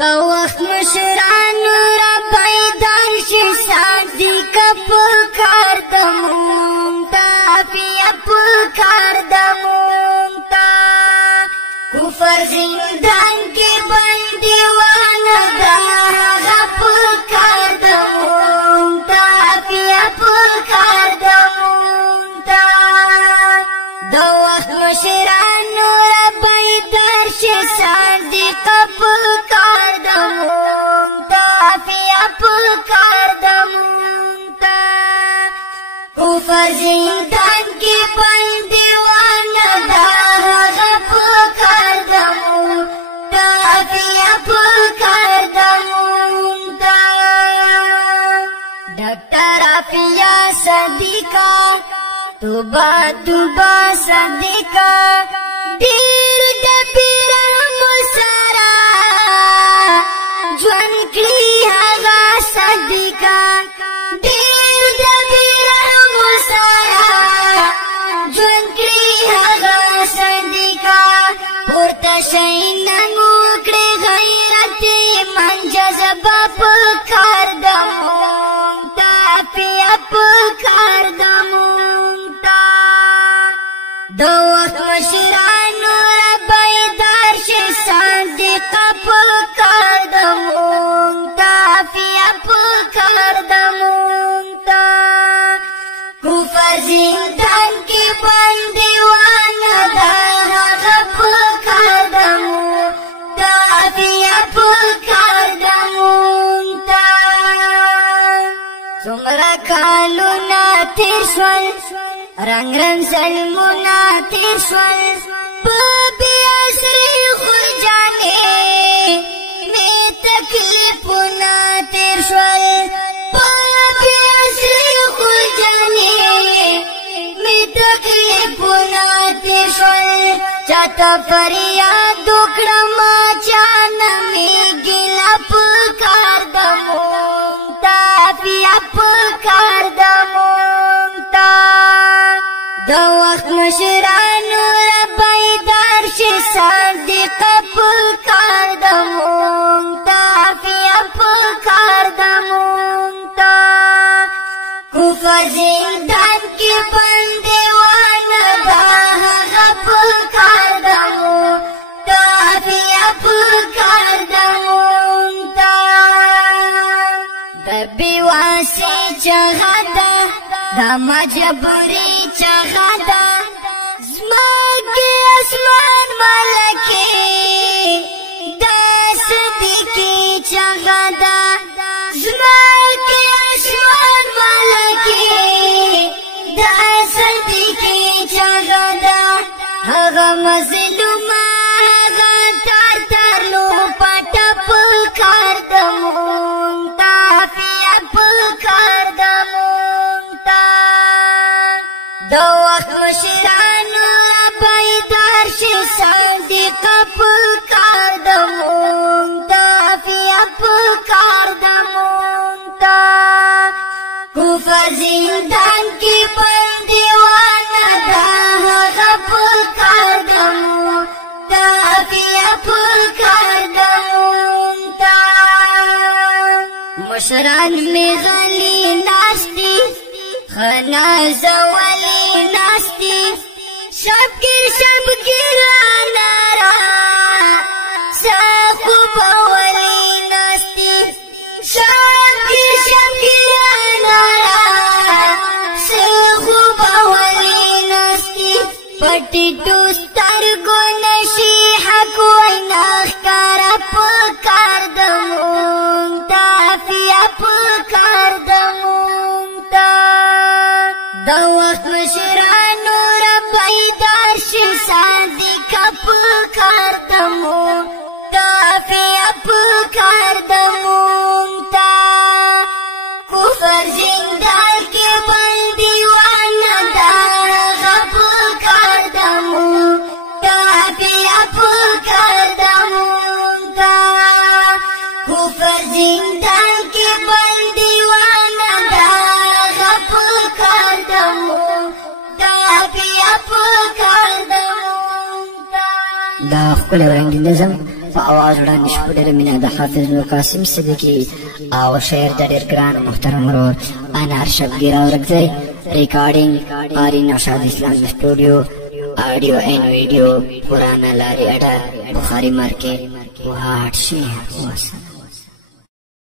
د وخت مشرانو را بیدار شي صادق په کار د مونږ ته عافیه په کار د مونږ ته کفر زندان کې بندیوانه ده هغه په کار د مونږ ته عافیه په کار د مونږ ته د وخت مشرانو را بیدار شي صادق په کار د مونږ ته عافیه په کار د مونږ ته کفر زندان کې بندیوانه ده هغه په کار د مونږ ته عافیه په کار د مونږ ته ډاکټر عافیه صدیقه توبه توبه صدیقه ډېر د پیرانو سره ژوند کړي هغه صدیقه ډېر د پیرانو سره ژوند کړي هغه صدیقه پورته شئ نن وکړئ غیرت ایمان جذبه په کار د مونږ ته عافیه په کار د مونږ ته د وخت مشرانو را بیدار شي صادقه په کار د مونږ ته عافیه په کار د مونږ ته کفر زندان کې بندیوانه ده هغه په کار د مونږ ته عافیه په کار د مونږ ته څومره کالونه تېر شول رنگ رنگ ظلمونه تېر شول په بې عصري خورجانې مې تکلیفونه تېر شول په بې عصري خورجانې مې تکلیفونه تېر شول چاته فریاد وکړم چانه مې ګیله په کار د مونږ ته عافیه په کار د مونږ ته د وخت مشرانو را بیدار شي صادقه په کار د مونږ ته عافیه په کار د مونږ ته کفر زندان کې بندیوانه ده هغه په کار د مونږ ته عافیه په کار د مونږ ته د بېواسي چغه ده دا مجبوري چغه ده زمکې اسمان ملکې دا صدیقي چغه ده زمکې اسمان ملکې دا صدیقي چغه ده هغه مظلومه هغه تار تار لو پټه په کار د مونږ ته عافیه په کار د مونږ ته د وخت مشرانو را بیدار شي صادقه په کار د مونږ ته عافیه په کار د مونږ ته کفر زندان کې بندیوانه ده هغه په کار د مونږ ته عافیه په کار د مونږ ته مشران مې غلي ناستي ښه نازولي ناستي شبګیر رانه څه خوبولي ناستي شبګیر رانه څه خوبولي ناستي پټېټو سترګو نشي حق وینا ښکاره په کار د مونږ ته عافیه په کار د مونږ ته د وخت مشرانو را بیدار شي صادقه په کار د مونږ ته عافیه په کار د مونږ ته کفر زندان کې بندیوانه ده هغه په کار د مونږ ته عافیه په کار د مونږ ته کفر زندان کې بندیوانه ده هغه په کار د مونږ ته عافیه په کار د مونږ ته دا خپل رنګین نظم په आवाज وړاندې شو په ډېره مینه د حافظ نور قاسم صدیقي او شعر د ډېر ګران محترم ورور انار شبګیر اورکزی ریکارډینګ آرین نوشاد اسلام studio audio and video पुराना लारी अड्डा बुखारी मार्केट वाट शेर